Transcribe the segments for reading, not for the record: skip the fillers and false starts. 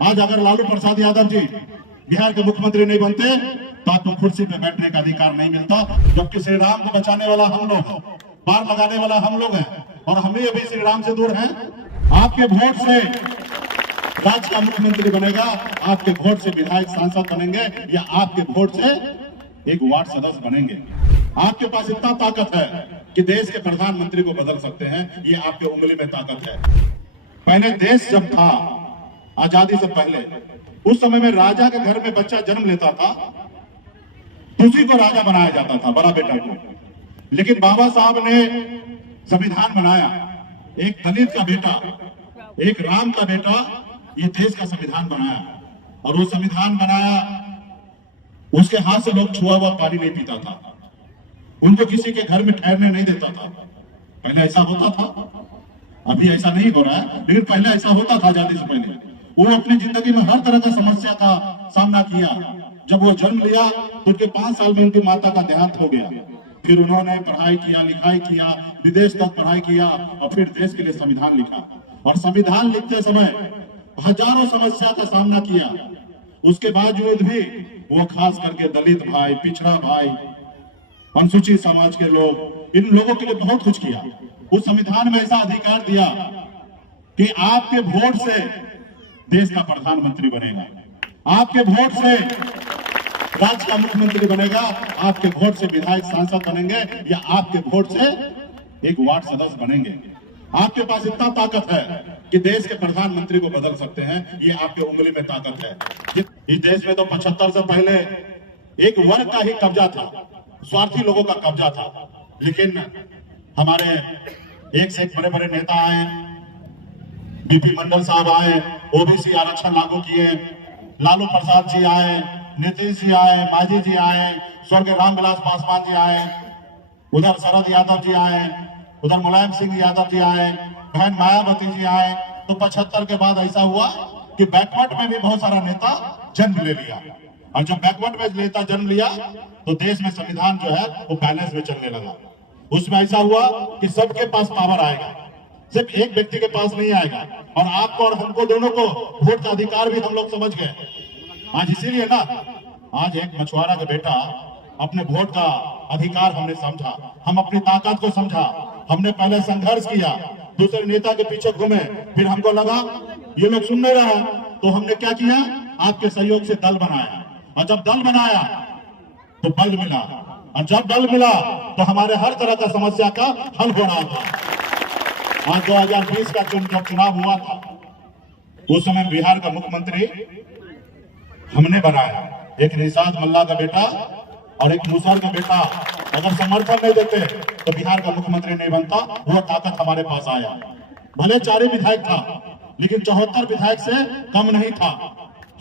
आज अगर लालू प्रसाद यादव जी बिहार के मुख्यमंत्री नहीं बनते तो आपको कुर्सी पे बैठने का अधिकार नहीं मिलता। जबकि श्री राम को बचाने वाला हम लोग, पार लगाने वाला हम लोग हैं, और हम ही अभी श्री राम से दूर हैं। आपके वोट से राज्य का मुख्यमंत्री बनेगा, आपके वोट से विधायक सांसद बनेंगे, या आपके वोट से एक वार्ड सदस्य बनेंगे। आपके पास इतना ताकत है कि देश के प्रधानमंत्री को बदल सकते हैं। ये आपके उंगली में ताकत है। पहले देश जब था, आजादी से पहले, उस समय में राजा के घर में बच्चा जन्म लेता था, उसी को राजा बनाया जाता था, बड़ा बेटा को। लेकिन बाबा साहब ने संविधान बनाया, एक दलित का बेटा, एक राम का बेटा, ये देश का संविधान बनाया। और वो संविधान बनाया, उसके हाथ से लोग छुआ हुआ पानी नहीं पीता था, उनको किसी के घर में ठहरने नहीं देता था। पहले ऐसा होता था, अभी ऐसा नहीं हो रहा है, लेकिन पहले ऐसा होता था। आजादी से पहले वो अपनी जिंदगी में हर तरह की समस्या का सामना किया। जब वो जन्म लिया तो उनके 5 साल में उनकी माता का देहांत हो गया। फिर उन्होंने पढ़ाई किया, लिखाई किया, विदेश तक पढ़ाई किया, और फिर देश के लिए संविधान लिखा। और संविधान लिखते समय हजारों समस्या का सामना किया। उसके बावजूद भी वो खास करके दलित भाई, पिछड़ा भाई, अनुसूचित समाज के लोग, इन लोगों के लिए बहुत कुछ किया। उस संविधान में ऐसा अधिकार दिया कि आपके वोट से देश का प्रधानमंत्री बनेगा, आपके वोट से राज्य का मुख्यमंत्री बनेगा, आपके वोट से विधायक सांसद बनेंगे, या आपके वोट से एक वार्ड सदस्य बनेंगे। आपके पास इतना ताकत है कि देश के प्रधानमंत्री को बदल सकते हैं। ये आपके उंगली में ताकत है। इस देश में तो 75 से पहले एक वर्ग का ही कब्जा था, स्वार्थी लोगों का कब्जा था। लेकिन हमारे एक से एक बड़े बड़े नेता आए, बीपी मंडल साहब आए, ओबीसी आरक्षण लागू किए, लालू प्रसाद जी आए, नीतीश जी आए, मांझी जी आए, स्वर्गीय रामविलास पासवान जी आए, उधर शरद यादव जी आए, उधर मुलायम सिंह यादव जी आए, बहन मायावती जी आए। तो 75 के बाद ऐसा हुआ कि बैकवर्ड में भी बहुत सारा नेता जन्म ले लिया। और जब बैकवर्ड में नेता जन्म लिया तो देश में संविधान जो है वो बैलेंस में चलने लगा। उसमें ऐसा हुआ कि सबके पास पावर आएगा, सिर्फ एक व्यक्ति के पास नहीं आएगा। और आपको और हमको दोनों को वोट का अधिकार भी हम लोग समझ गए। आज इसीलिए ना, आज एक मछुआरा का बेटा अपने वोट का अधिकार हमने समझा, हम अपनी ताकत को समझा। हमने पहले संघर्ष किया, दूसरे नेता के पीछे घूमे, फिर हमको लगा ये लोग सुन नहीं रहा, तो हमने क्या किया, आपके सहयोग से दल बनाया। और जब दल बनाया तो बल मिला, और जब बल मिला तो हमारे हर तरह का समस्या का हल हो रहा था। आज 2020 का जब चुनाव हुआ था, उस समय बिहार का मुख्यमंत्री हमने बनाया। एक निषाद मल्ला का बेटा और एक मुसहर का बेटा अगर समर्थन नहीं देते तो बिहार का मुख्यमंत्री नहीं बनता। वो ताकत हमारे पास आया। भले 4 ही विधायक था, लेकिन 74 विधायक से कम नहीं था।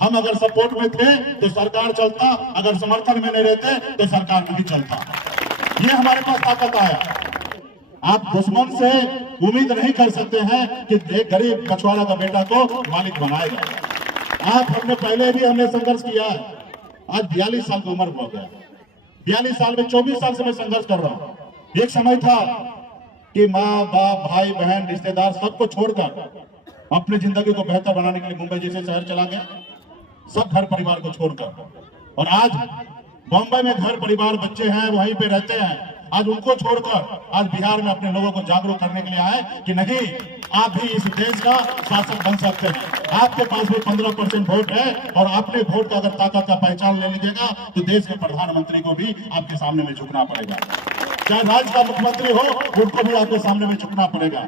हम अगर सपोर्ट में थे तो सरकार चलता, अगर समर्थन में नहीं रहते तो सरकार नहीं चलता। ये हमारे पास ताकत आया। आप दुश्मन से उम्मीद नहीं कर सकते हैं कि एक गरीब मछुआरा का बेटा को मालिक बनाएगा। आप हमने पहले भी हमने संघर्ष किया है। आज 42 साल की उम्र हो गया। 42 साल में 24 साल से मैं संघर्ष कर रहा हूं। एक समय था कि माँ बाप, भाई बहन, रिश्तेदार सबको छोड़कर अपनी जिंदगी को बेहतर बनाने के लिए मुंबई जैसे शहर चला गया, सब घर परिवार को छोड़कर। और आज बॉम्बे में घर परिवार, बच्चे हैं, वहीं पे रहते हैं। आज उनको छोड़कर आज बिहार में अपने लोगों को जागरूक करने के लिए आए कि नहीं, आप भी इस देश का शासक बन सकते हैं। आपके पास भी 15% वोट है, और अपने वोट का अगर ताकत का पहचान ले लीजिएगा तो देश के प्रधानमंत्री को भी आपके सामने में झुकना पड़ेगा। चाहे राज्य का मुख्यमंत्री हो, उनको भी आपके सामने में झुकना पड़ेगा।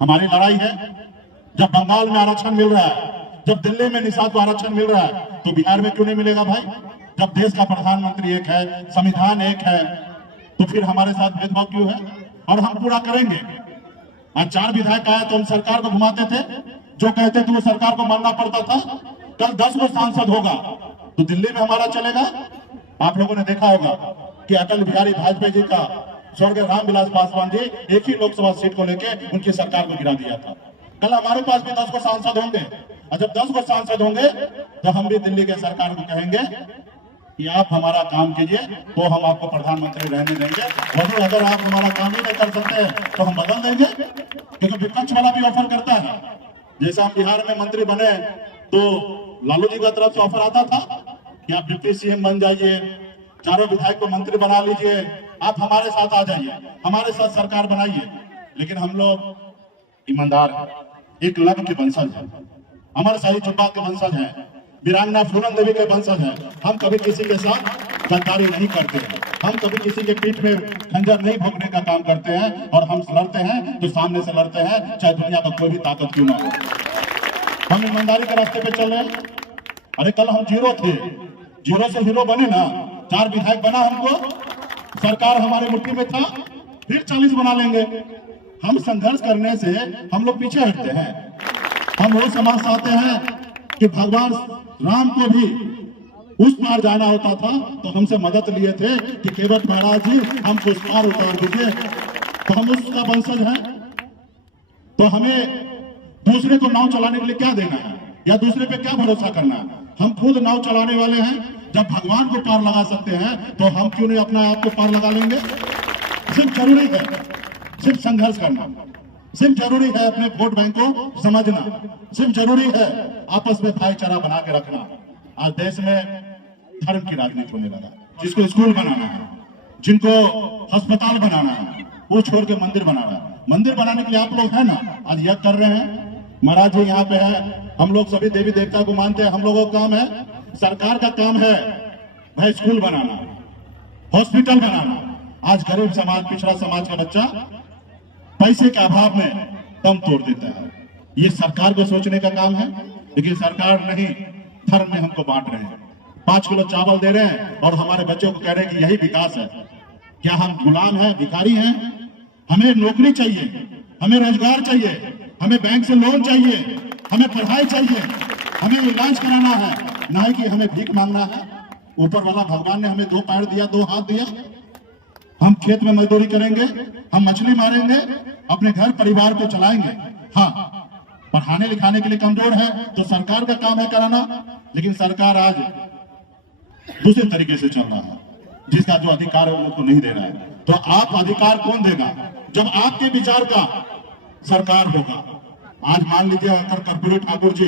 हमारी लड़ाई है। जब बंगाल में आरक्षण मिल रहा है, जब दिल्ली में निषाद को आरक्षण मिल रहा है, तो बिहार में क्यों नहीं मिलेगा भाई? जब देश का प्रधानमंत्री एक है, संविधान एक है, तो फिर हमारे साथ भेदभाव क्यों है? और हम पूरा करेंगे। आज 4 विधायक आए तो हम सरकार को घुमाते थे, जो कहते थे वो सरकार को मानना पड़ता था। कल 10 को सांसद होगा तो दिल्ली में हमारा चलेगा। आप लोगों ने देखा होगा कि अटल बिहारी वाजपेयी जी का स्वर्गीय रामविलास पासवान जी एक ही लोकसभा सीट को लेके उनकी सरकार को गिरा दिया था। कल हमारे पास भी 10 को सांसद होंगे, और जब 10 को सांसद होंगे तो हम भी दिल्ली के सरकार को कहेंगे कि आप हमारा काम कीजिए, तो हम आपको प्रधानमंत्री रहने देंगे। वहीं अगर आप हमारा काम ही नहीं कर सकते तो हम बदल देंगे, क्योंकि विपक्ष वाला भी ऑफर करता है। जैसे हम बिहार में मंत्री बने तो लालू जी का तरफ से ऑफर आता था कि आप डिप्टी सीएम बन जाइए, चारों विधायक को मंत्री बना लीजिए, आप हमारे साथ आ जाइए, हमारे साथ सरकार बनाइए। लेकिन हम लोग ईमानदार हैं, एक लव के वंशज है, अमर शाही चंपा के वंशज है, वीरांगना फूलन देवी के वंशज है। हम कभी किसी के साथ गद्दारी नहीं करते हैं, हम कभी किसी के पीठ में खंजर नहीं भोंकने का काम करते हैं, और हम लड़ते हैं तो सामने से लड़ते हैं, चाहे दुनिया का कोई भी ताकत क्यों ना हो। हम ईमानदारी के रास्ते पे चल रहे हैं। अरे कल हम जीरो थे, जीरो से हीरो बने ना, 4 विधायक बना हमको, सरकार हमारे मुट्ठी में था, फिर 40 बना लेंगे। हम संघर्ष करने से हम लोग पीछे हटते हैं। हम वो समाज चाहते हैं कि भगवान राम को भी उस पार जाना होता था तो हमसे मदद लिए थे कि केवट महाराज जी हमको उस पार उतार दीजिए, तो हम उसका वंशज हैं। तो हमें दूसरे को नाव चलाने के लिए क्या देना है, या दूसरे पे क्या भरोसा करना है? हम खुद नाव चलाने वाले हैं। जब भगवान को पार लगा सकते हैं तो हम क्यों नहीं अपना आप को पार लगा लेंगे? सिर्फ जरूरी है सिर्फ संघर्ष करना, सिर्फ जरूरी है अपने वोट बैंक को समझना, सिर्फ जरूरी है आपस में भाईचारा बना के रखना। आज देश में धर्म की राजनीति होने लगा। जिसको स्कूल बनाना है, जिनको अस्पताल बनाना है, वो छोड़ के मंदिर बना रहा है। मंदिर बनाने के लिए आप लोग हैं ना, आज यज्ञ कर रहे हैं। महाराज जी यहाँ पे है, हम लोग सभी देवी देवता को मानते हैं। हम लोगों का काम है, सरकार का काम है भाई स्कूल बनाना, हॉस्पिटल बनाना। आज गरीब समाज, पिछड़ा समाज का बच्चा पैसे के अभाव में दम तोड़ देता है। ये सरकार को सोचने का काम है, लेकिन सरकार नहीं, धर्म में हमको बांट रहे हैं। 5 किलो चावल दे रहे हैं और हमारे बच्चों को कह रहे हैं कि यही विकास है। क्या हम गुलाम हैं, भिखारी हैं? हमें नौकरी चाहिए, हमें रोजगार चाहिए, हमें बैंक से लोन चाहिए, हमें पढ़ाई चाहिए, हमें इलाज कराना है, ना है कि हमें भीख मांगना है। ऊपर वाला भगवान ने हमें 2 पैर दिया, 2 हाथ दिया। हम खेत में मजदूरी करेंगे, हम मछली मारेंगे, अपने घर परिवार को चलाएंगे। हाँ, पढ़ाने लिखाने के लिए कमजोर है तो सरकार का काम है कराना, लेकिन सरकार आज दूसरे तरीके से चल रहा है। जिसका जो अधिकार है वो उसको नहीं दे रहा है। तो आप अधिकार कौन देगा? जब आपके विचार का सरकार होगा। आज मान लीजिए अगर कर्पूरी ठाकुर जी,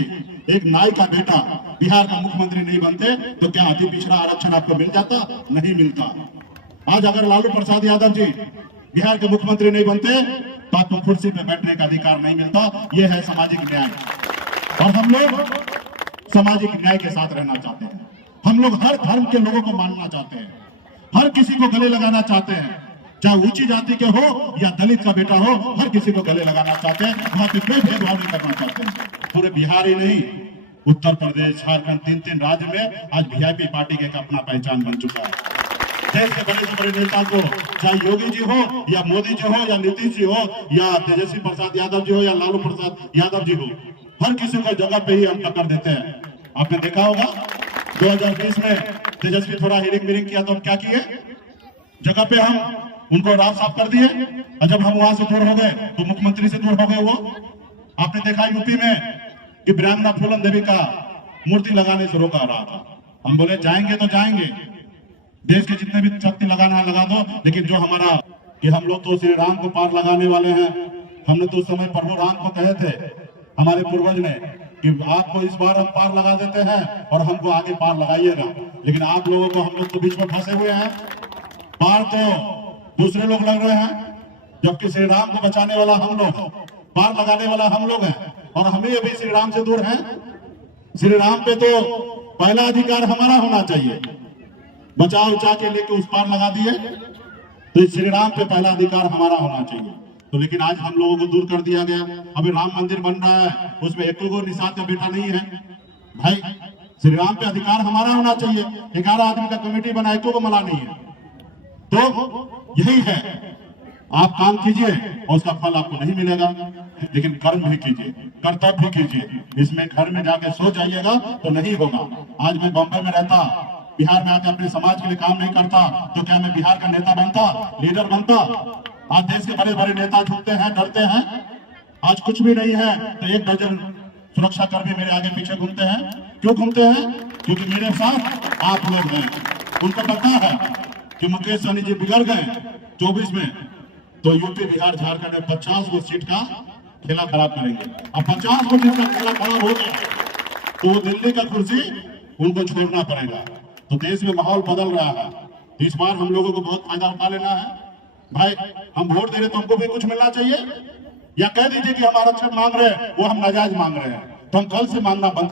एक नाई का बेटा, बिहार का मुख्यमंत्री नहीं बनते तो क्या अति पिछड़ा आरक्षण आपको मिल जाता? नहीं मिलता। आज अगर लालू प्रसाद यादव जी बिहार के मुख्यमंत्री नहीं बनते तो आपको कुर्सी पे बैठने का अधिकार नहीं मिलता। यह है सामाजिक न्याय, और हम लोग सामाजिक न्याय के साथ रहना चाहते हैं। हम लोग हर धर्म के लोगों को मानना चाहते हैं, हर किसी को गले लगाना चाहते हैं, चाहे ऊंची जाति के हो या दलित का बेटा हो, हर किसी को गले लगाना चाहते हैं। वहां पे कोई भेदभाव नहीं करना चाहते हैं। पूरे बिहार ही नहीं, उत्तर प्रदेश, झारखंड, 3 राज्य में आज वीआईपी पार्टी के अपना पहचान बन चुका है। देश के बड़े से बड़े नेता को, चाहे योगी जी हो या मोदी जी हो या नीतीश जी हो या तेजस्वी प्रसाद यादव जी हो या लालू प्रसाद यादव जी हो, हर किसी को जगह पे ही हम टक्कर देते हैं। आपने देखा होगा 2020 में तेजस्वी थोड़ा हिरिंग मिरिंग किया तो हम क्या किए? जगह पे हम उनको राह साफ कर दिए, और जब हम वहां से दूर हो गए तो मुख्यमंत्री से दूर हो गए। वो आपने देखा यूपी में कि वीरांगना फूलन देवी का मूर्ति लगाने से रोका रहा था। हम बोले जाएंगे तो जाएंगे, देश के जितने भी शक्ति लगाना है लगा दो, लेकिन जो हमारा कि हम लोग तो श्री राम को पार लगाने वाले हैं। हमने तो उस समय प्रभु राम को कहे थे हमारे पूर्वज ने कि आपको इस बार हम पार लगा देते हैं और हमको आगे पार लगाइएगा, लेकिन आप लोगों को, हम लोग तो बीच में फंसे हुए हैं। पार तो दूसरे लोग लग रहे हैं, जबकि श्री राम को बचाने वाला हम लोग, पार लगाने वाला हम लोग हैं, और हमें अभी श्री राम से दूर हैं। श्री राम पे तो पहला अधिकार हमारा होना चाहिए। बचाव उचा के लेके उस पार लगा दिए, तो श्री राम पे पहला अधिकार हमारा होना चाहिए। तो लेकिन आज हम लोगों को दूर कर दिया गया। अभी राम मंदिर बन रहा है, उसमें एक को निषाद का बेटा नहीं है। भाई श्री राम पे अधिकार हमारा होना चाहिए। 11 आदमी का कमेटी बना, एक को मला नहीं है। तो यही है, आप काम कीजिए और उसका फल आपको नहीं मिलेगा, लेकिन कर्म भी कीजिए, कर्तव्य भी कीजिए। इसमें घर में जाके सो जाइएगा तो नहीं होगा। आज मैं बॉम्बे में रहता, बिहार में आकर अपने समाज के लिए काम नहीं करता तो क्या मैं बिहार का नेता बनता, लीडर बनता? आज देश के बड़े बड़े नेता झुकते हैं, डरते हैं। आज कुछ भी नहीं है तो 1 दर्जन सुरक्षा कर्मी मेरे आगे पीछे घूमते हैं। क्यों घूमते हैं? क्योंकि मेरे साथ आप लोग हैं। उनको पता है कि मुकेश सहनी जी बिगड़ गए 24 में, तो यूपी, बिहार, झारखंड में 50 को सीट का खेला खराब करेंगे। अब 50 को सीट का खेला खराब हो गया तो वो दिल्ली का कुर्सी उनको छोड़ना पड़ेगा। तो देश में माहौल बदल रहा है, तो इस बार हम लोगों को बहुत फायदा उठा लेना है। भाई हम वोट दे रहे तो हमको भी कुछ मिलना चाहिए, या कह दीजिए कि हम आरक्षण मांग रहे हैं वो हम नाजायज मांग रहे हैं, तो हम कल से मांगना बंद